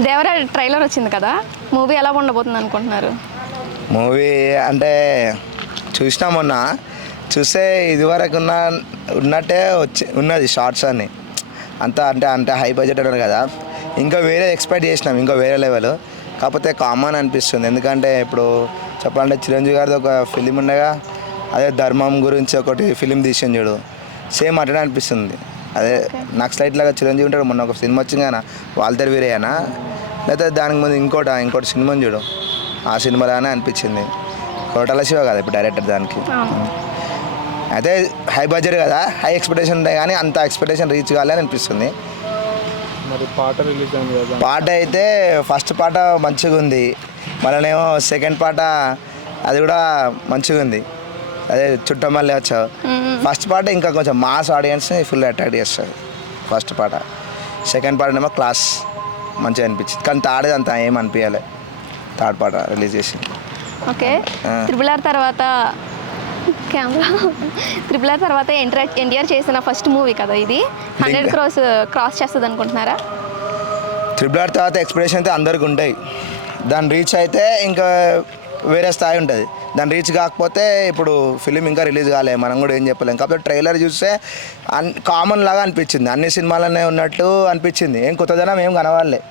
Devara trailer వచ్చింది కదా? Movie ఎలా ఉండబోతుంది అనుకుంటున్నారు? మూవీ అంటే చూసినా మొన్న. చూస్తే ఇదివరకు ఉన్న ఉన్నట్టే వచ్చి ఉన్నది షార్ట్స్ అన్ని. అంత అంటే అంటే హై బడ్జెట్ అన్నారు కదా. ఇంకా వేరే ఎక్స్పెక్ట్ చేసినాం ఇంకా వేరే లెవెల్. కాకపోతే కామన్ అనిపిస్తుంది. ఎందుకంటే ఇప్పుడు చెప్పాలంటే చిరంజీవి గారిది ఒక ఫిలిం ఉండగా అదే ధర్మం గురించి ఒకటి ఫిలిం తీసింది చూడు. సేమ్ అట్లనే అనిపిస్తుంది. అదే నక్సలైట్ లాగా చిరంజీవి ఉంటాడు. మొన్న ఒక సినిమా వచ్చింది కదా వాళ్ళతో వీరేనా లేకపోతే దానికి ముందు ఇంకోట ఇంకోటి సినిమాని చూడు. ఆ సినిమాలానే అనిపించింది. కోటల శివ కదా ఇప్పుడు డైరెక్టర్ దానికి. అయితే హై బడ్జెట్ కదా హై ఎక్స్పెక్టేషన్ ఉంటాయి కానీ అంత ఎక్స్పెక్టేషన్ రీచ్ కావాలని అనిపిస్తుంది. మరి పాట రిలీజ్ అయింది కదా. పాట అయితే ఫస్ట్ పాట మంచిగా ఉంది మళ్ళనేమో సెకండ్ పాట అది కూడా మంచిగా ఉంది అదే చుట్టమల్లి వచ్చావు ఫస్ట్ పాట ఇంకా కొంచెం మాస్ ఆడియన్స్ని ఫుల్ అట్రాక్ట్ చేస్తుంది ఫస్ట్ పాట సెకండ్ పాట ఏమో క్లాస్ మంచిగా అనిపించింది. కానీ థర్డ్ అంత ఏం అనిపించాలి. థర్డ్ పాట రిలీజ్ చేసి ఓకే. త్రిబుల్ ఆర్ తర్వాత కెమెరా త్రిబుల్ ఆర్ తర్వాత ఎన్టీఆర్ ఎన్టీఆర్ చేసిన ఫస్ట్ మూవీ కదా ఇది. హండ్రెడ్ క్రాస్ క్రాస్ చేస్తుంది అనుకుంటున్నారా? ట్రిపుల్ ఆర్ తర్వాత ఎక్స్పెక్టేషన్ అయితే అందరికి ఉంటాయి. దాని రీచ్ అయితే ఇంకా వేరే స్థాయి ఉంటుంది. దాని రీచ్ కాకపోతే ఇప్పుడు ఫిలిం ఇంకా రిలీజ్ కాలే మనం కూడా ఏం చెప్పలేం. కాకపోతే ట్రైలర్ చూస్తే అన్ కామన్ లాగా అనిపించింది. అన్ని సినిమాలనే ఉన్నట్టు అనిపించింది. ఏం కొత్తదనం ఏం కనవాలే.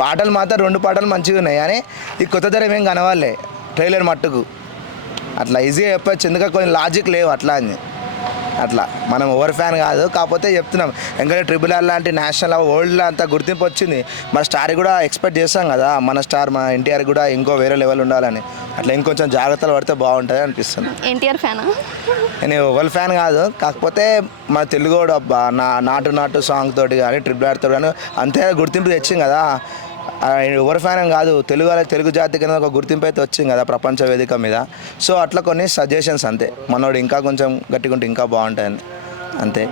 పాటలు మాత్రం రెండు పాటలు మంచిగా ఉన్నాయి కానీ ఈ కొత్తదనం ఏం కనవాలే. ట్రైలర్ మట్టుకు. అట్లా ఈజీగా చెప్పచ్చు. ఎందుకంటే కొన్ని లాజిక్ లేవు అట్లా అని. అట్లా. మనం ఓవర్ ఫ్యాన్ కాదు కాకపోతే చెప్తున్నాం. ఎందుకంటే ట్రిపుల్ ఆర్ లాంటి నేషనల్ వరల్డ్లో అంత గుర్తింపు వచ్చింది. మన స్టార్ కూడా ఎక్స్పెక్ట్ చేస్తాం కదా. మన స్టార్ మన ఎన్టీఆర్ కూడా ఇంకో వేరే లెవెల్ ఉండాలని. అట్లా ఇంకొంచెం జాగ్రత్తలు పడితే బాగుంటుంది అనిపిస్తుంది. ఎన్టీఆర్ ఫ్యానా? నేను ఓవర్ ఫ్యాన్ కాదు. కాకపోతే మన తెలుగు అబ్బా నా నాటు నాటు సాంగ్ తోటి కానీ ట్రిపుల్ ఆర్ తోటి కానీ అంతే గుర్తింపు తెచ్చింది కదా. ఎవరి ఫ్యాన్ కాదు తెలుగు తెలుగు జాతి కింద ఒక గుర్తింపు అయితే వచ్చింది కదా ప్రపంచ వేదిక మీద. సో అట్లా కొన్ని సజెషన్స్ అంతే. మనోడు ఇంకా కొంచెం గట్టిగా ఇంకా బాగుంటుంది అంతే.